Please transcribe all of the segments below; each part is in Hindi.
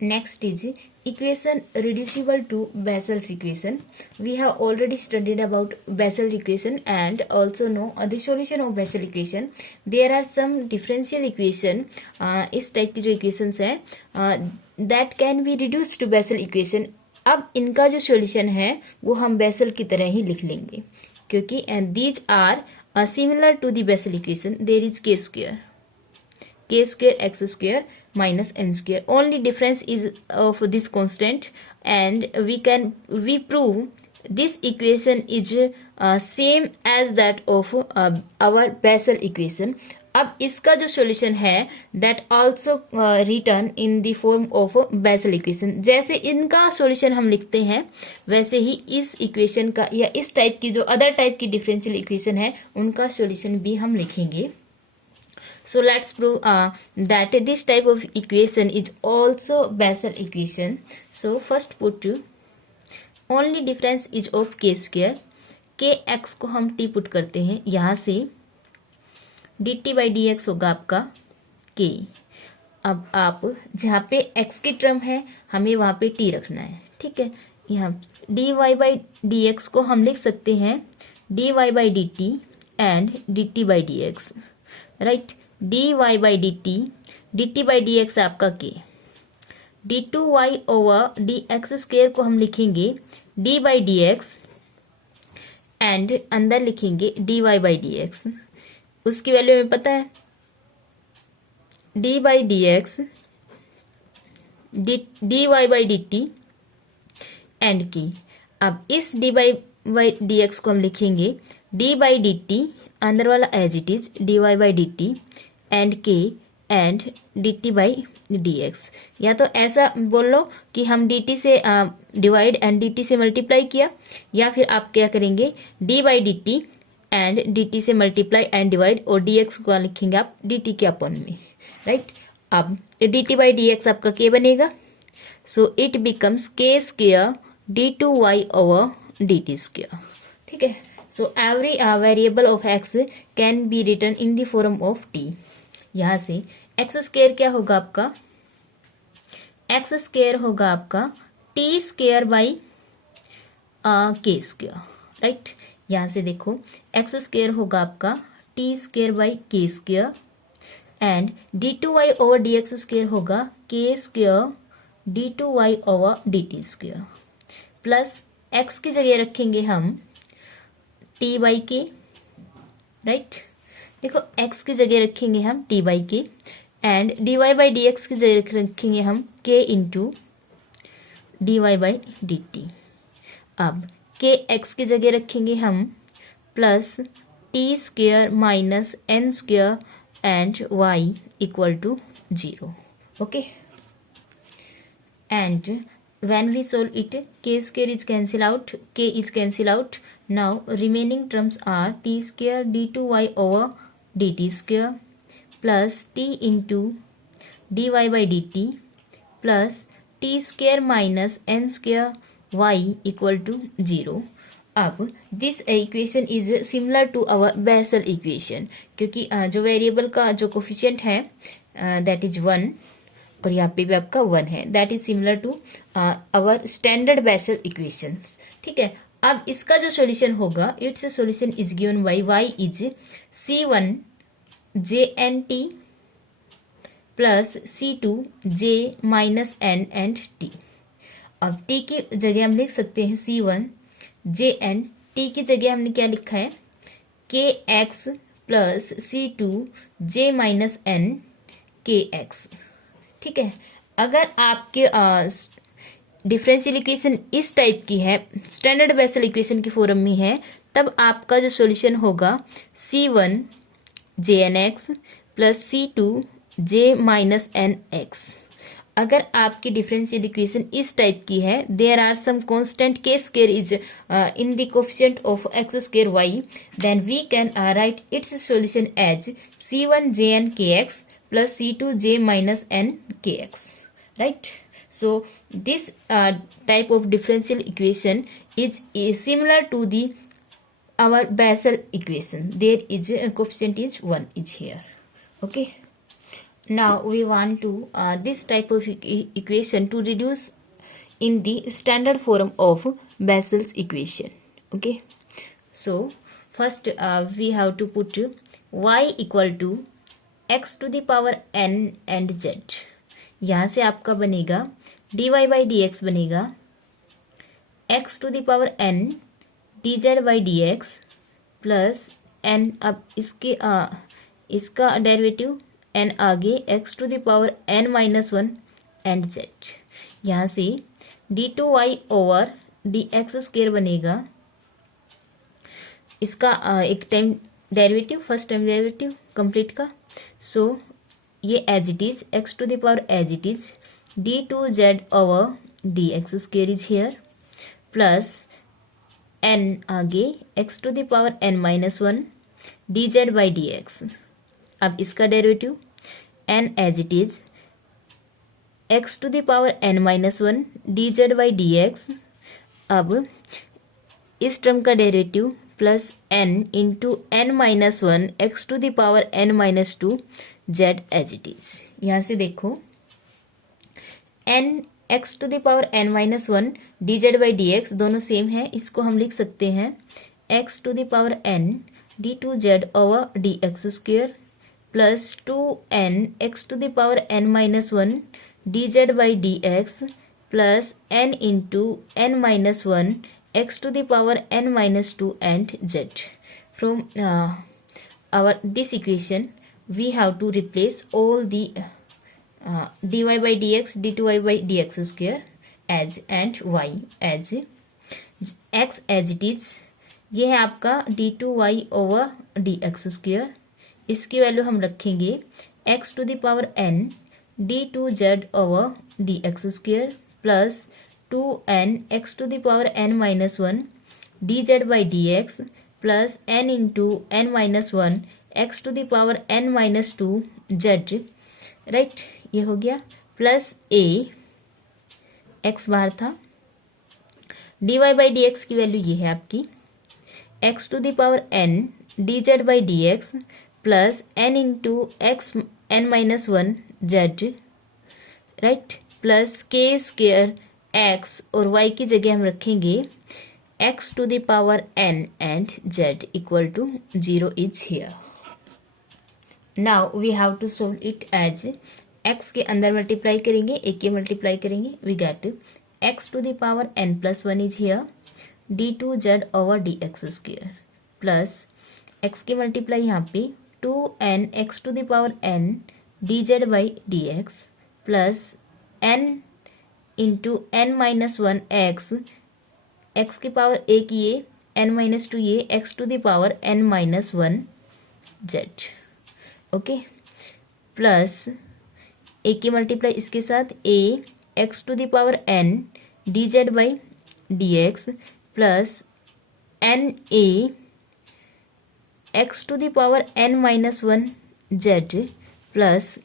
Next is equation reducible to Bessel's equation. We have already studied about Bessel's equation and also know the solution of Bessel equation. There are some differential equation, इस टाइप की जो equations है that can be reduced to Bessel equation. अब इनका जो solution है वो हम Bessel की तरह ही लिख लेंगे क्योंकि and these are similar to the Bessel equation. There is k square x square minus n square. Only difference is of this constant and we prove this equation is same as that of our Bessel equation. अब इसका जो सॉल्यूशन है that also return in the form of Bessel equation. जैसे इनका सॉल्यूशन हम लिखते हैं वैसे ही इस इक्वेशन का या इस टाइप की जो अदर टाइप की डिफरेंशियल इक्वेशन है उनका सॉल्यूशन भी हम लिखेंगे. So let's prove that this type of equation is also Bessel equation. So first put only difference is of k square. kx को हम t पुट करते हैं यहाँ से dt by dx होगा आपका k. अब आप जहाँ पे x की टर्म है हमें वहाँ पे t रखना है. ठीक है. यहाँ dy by dx को हम लिख सकते हैं dy by dt and dt by dx. Right. dy by dt by dx आपका k. d2y over dx square को हम लिखेंगे d by dx एंड अंदर लिखेंगे dy by dx. उसकी वैल्यू हमें पता है d by dx dy by dt and k. अब इस dy by dx को हम लिखेंगे d by dt अंदर वाला as it is dy by dt and k and dt by dx. या तो ऐसा बोल लो कि हम dt से डिवाइड एंड dt से मल्टीप्लाई किया या फिर आप क्या करेंगे d by dt and dt से मल्टीप्लाई एंड डिवाइड और dx को लिखेंगे आप dt के अपॉन में. राइट. अब dt by dx आपका k बनेगा. So it becomes k square d2y over dt square. ठीक है. So every variable of x can be return in the form of t. यहाँ से एक्स स्क्वेयर क्या होगा आपका एक्स स्क्वेयर होगा आपका t square by k square. Right. यहाँ से देखो एक्स स्क्वेयर होगा आपका t square by k square and d two y over d x square होगा k square d two y over d t square plus x की जगह रखेंगे हम टी बाई के. राइट. देखो x की जगह रखेंगे हम t by k and dy by d x की जगह रखेंगे हम k into dy by d t. अब k x की जगह रखेंगे हम plus t square minus n square and y equal to 0. Okay. And when we solve it k square is cancel out, k is cancel out. Now remaining terms are t square d2y over dt square plus t into dy by dt plus t square minus n square y equal to 0. अब this equation is similar to our Bessel equation क्योंकि जो वेरिएबल का जो कोफिशिएंट है दैट इज 1 और यहाँ पे भी आपका 1 है. That is similar to our standard Bessel equations. ठीक है. अब इसका जो सॉल्यूशन होगा its solution is given by y is c1 jnt plus c2 j minus n and t. अब t की जगह हम लिख सकते हैं c1 jn. t की जगह हमने क्या लिखा है kx plus c2 j minus n kx. ठीक है. अगर आपके डिफरेंशियल इक्वेशन इस टाइप की है स्टैंडर्ड बेसल इक्वेशन की फॉर्म में है तब आपका जो सॉल्यूशन होगा c1 jnx plus c2 j minus n x. अगर आपकी डिफरेंशियल इक्वेशन इस टाइप की है there are some constant k square is in the coefficient of x square y then we can write its solution as c1 jn kx plus c2 j minus n kx. Right. So this type of differential equation is similar to the our Bessel equation. There is a coefficient is 1 is here. Okay. Now we want to this type of equation to reduce in the standard form of Bessel's equation. Okay, so first we have to put y equal to x to the power n and z. यहाँ से आपका बनेगा dy by dx बनेगा x to the power n dz by dx plus n. अब इसका डेरिवेटिव n आगे x to the power n minus 1 and z. यहाँ से d2y ओवर dx स्क्वेयर बनेगा इसका एक time derivative, first time derivative complete का. सो ये as it is x to the power as it is d2z over dx square is here plus n आगे x to the power n minus 1 dz by dx. अब इसका derivative n as it is x to the power n minus 1 dz by dx. अब इस टर्म का derivative plus n into n minus 1 x to the power n minus 2 z as it is. यहाँ से देखो n x to the power n minus 1 dz by dx दोनों सेम है. इसको हम लिख सकते हैं x to the power n d2z over dx square plus 2n x to the power n minus 1 dz by dx plus n into n minus 1 x to the power n minus 2 and z. From this equation we have to replace all the dy by dx d2y by dx square as and y as x as it is. ये है आपका d2y ओवर dx स्क्वेयर. इसकी वैल्यू हम रखेंगे x to the power n d2z over dx square plus 2n x to the power n minus 1 dz by dx plus n into n minus 1 x to the power n minus 2 z. Right, ये हो गया प्लस a x बार था. dy by dx की वैल्यू ये है आपकी x to the power n dz by dx plus n into x n minus 1 z. Right, plus k square x और y की जगह हम रखेंगे x to the power n and z equal to 0 is here. Now we have to solve it as x के अंदर मल्टीप्लाई करेंगे, एक के मल्टीप्लाई करेंगे. We get x to the power n plus 1 is here d2z over dx square plus x की मल्टीप्लाई यहाँ पे 2n x to the power n dz by dx plus n into n minus 1 x की पावर एक ये n माइनस 2 ये x to the power n minus 1 z. Okay, plus a की मल्टीप्लाई इसके साथ a x to the power n dz by dx plus n a x to the power n minus 1 z plus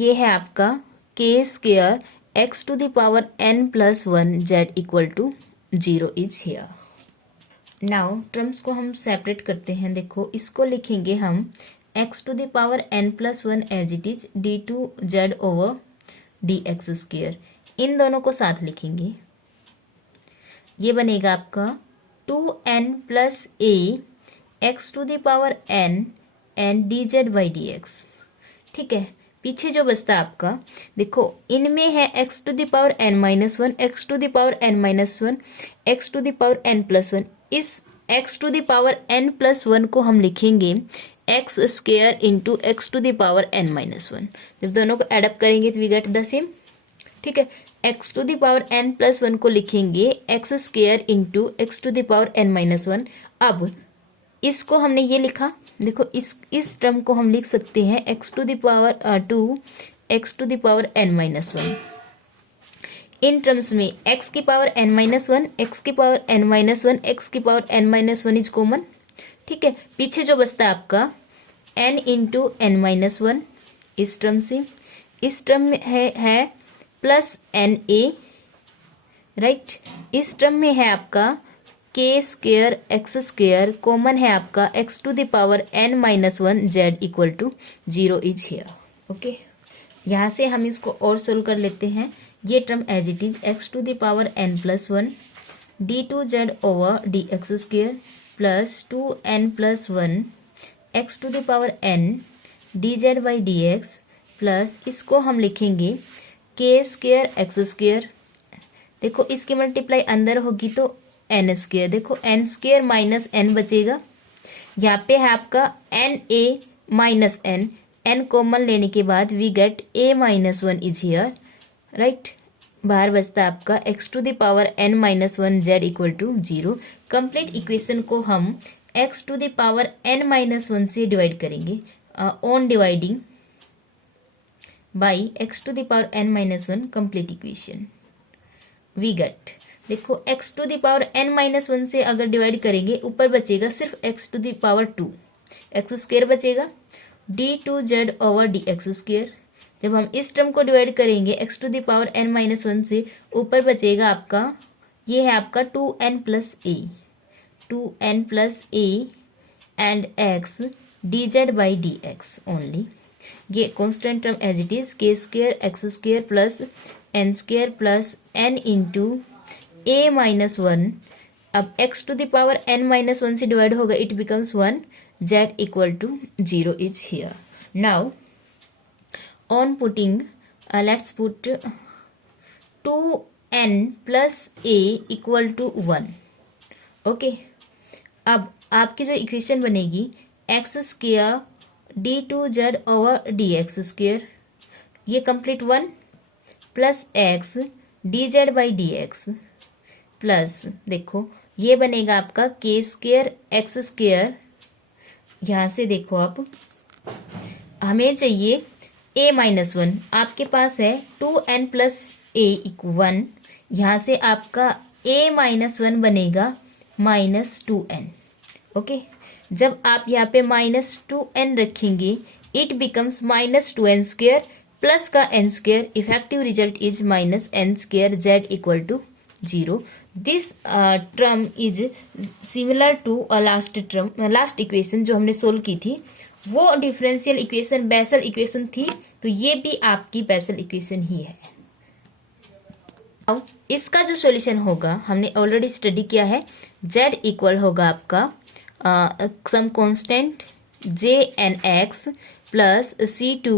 ये है आपका k square x to the power n plus 1 z equal to 0 is here. Now terms को हम सेपरेट करते हैं. देखो इसको लिखेंगे हम x to the power n plus 1 as it is d2z over dx square. इन दोनों को साथ लिखेंगे. ये बनेगा आपका 2n plus a x to the power n and dz by dx. ठीक है, पीछे जो बचता आपका देखो इनमें है x to the power n minus 1 x to the power n minus 1 x to the power n plus 1. इस x to the power n plus 1 को हम लिखेंगे x square into x to the power n minus 1. जब दोनों को एडअप करेंगे तो वी गेट द सेम. ठीक है, x to the power n plus 1 को लिखेंगे x square into x to the power n minus 1. अब इसको हमने ये लिखा, देखो इस टर्म को हम लिख सकते हैं x to the power 2 x to the power n minus 1. इन टर्म्स में x की पावर n माइनस 1 x की पावर n माइनस 1 x की power n minus 1 is common. ठीक है, पीछे जो बचता है आपका n इंटू n माइनस 1 इस टर्म से. इस टर्म में है प्लस एन ए. राइट, इस टर्म में है आपका के स्क्वेयर एक्स स्क्वेयर कॉमन है आपका x to the power n minus 1 z equal to 0 is here. Okay, यहाँ से हम इसको और सोल्व कर लेते हैं। ये term as it is x to the power n plus 1 d two z over d x square plus 2n plus 1 x to the power n d z by d x plus इसको हम लिखेंगे के स्क्वेयर एक्स स्क्वेयर। देखो इसकी मल्टीप्लाई अंदर होगी तो एन स्क्वेयर, देखो एन स्क्वेयर माइनस एन बचेगा। यहाँ पे है आपका n a minus n, n common लेने के बाद we get a minus 1 is here, right. बाहर बचता है आपका x to the power n minus 1 z equal to 0। Complete equation को हम x to the power n minus 1 से डिवाइड करेंगे on dividing by x to the power n minus 1 complete equation we get, देखो x to the power n minus 1 से अगर डिवाइड करेंगे ऊपर बचेगा सिर्फ x to the power 2 x square बचेगा d two z over d x square. जब हम इस टर्म को डिवाइड करेंगे x to the power n minus 1 से ऊपर बचेगा आपका, ये है आपका 2n plus a, 2n plus a and x d z by d x only. ये constant term as it is k square x square plus n square plus n into a minus 1। अब x to the power n minus 1 से डिवाइड होगा, it becomes 1 z equal to 0 is here. Now on putting let's put 2n plus a equal to 1। Okay, अब आपकी जो इक्वेशन बनेगी x square d two z over d x square, ये complete 1 plus x D z by d x plus देखो ये बनेगा आपका के स्क्वेयर एक्स स्क्वेयर। यहाँ से देखो आप हमें चाहिए a माइनस 1, आपके पास है 2n प्लस a 1, यहाँ से आपका a माइनस 1 बनेगा माइनस 2n। ओके, जब आप यहाँ पे माइनस 2n रखेंगे it becomes minus 2n square plus का n square, effective result is minus n square z equal to 0। This term is similar to last equation जो हमने सोल्व की थी, वो डिफरेंशियल इक्वेशन बेसल इक्वेशन थी, तो ये भी आपकी बेसल इक्वेशन ही है। अब इसका जो सॉल्यूशन होगा हमने ऑलरेडी स्टडी किया है, z इक्वल होगा आपका some constant j n x plus c2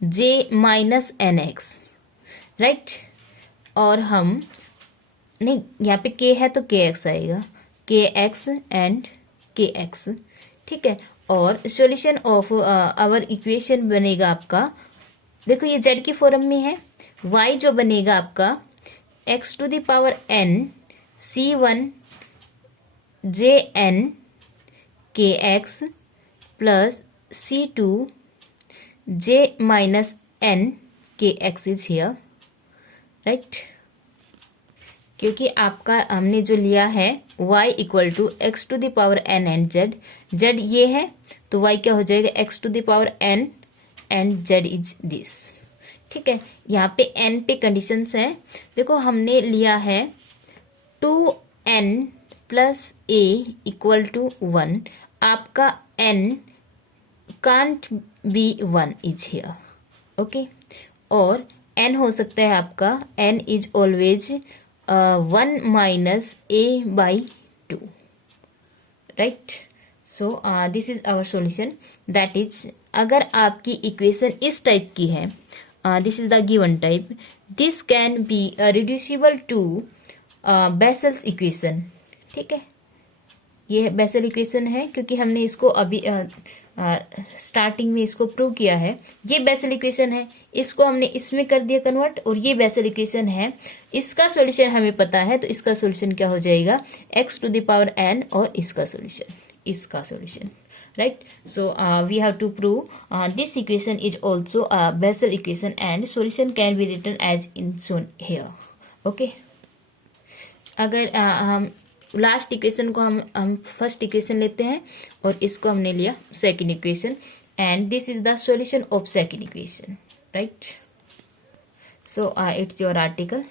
j minus n x, right. और हम नहीं, यहाँ पे k है तो kx आएगा, kx एंड kx, ठीक है। और सॉल्यूशन ऑफ आवर इक्वेशन बनेगा आपका, देखो ये z की फॉर्म में है, y जो बनेगा आपका x to the power n c1 jn kx plus c2 j minus n kx is here, right. क्योंकि आपका हमने जो लिया है y equal to x to the power n and z ये है, तो y क्या हो जाएगा x to the power n and z is this, ठीक है। यहाँ पे n पे कंडीशंस है, देखो हमने लिया है 2n plus a equal to 1, आपका n can't be 1 is here, okay. और n हो सकता है आपका n is always 1 minus a by 2, right. So this is our solution, that is अगर आपकी इक्वेशन इस टाइप की है, this is the given type, this can be reducible to Bessel's equation, ठीक है। ये बेसल इक्वेशन है क्योंकि हमने इसको अभी स्टार्टिंग में इसको प्रूव किया है। ये बेसल इक्वेशन है, इसको हमने इसमें कर दिया कन्वर्ट, और ये बेसल इक्वेशन है, इसका सॉल्यूशन हमें पता है, तो इसका सॉल्यूशन क्या हो जाएगा x to the power n, और इसका solution right. So we have to prove this equation is also a Bessel equation and solution can be written as in shown here. Okay. अगर हम लास्ट इक्वेशन को हम फर्स्ट इक्वेशन लेते हैं और इसको हमने लिया second equation, and this is the solution of second equation, right. So it's your article.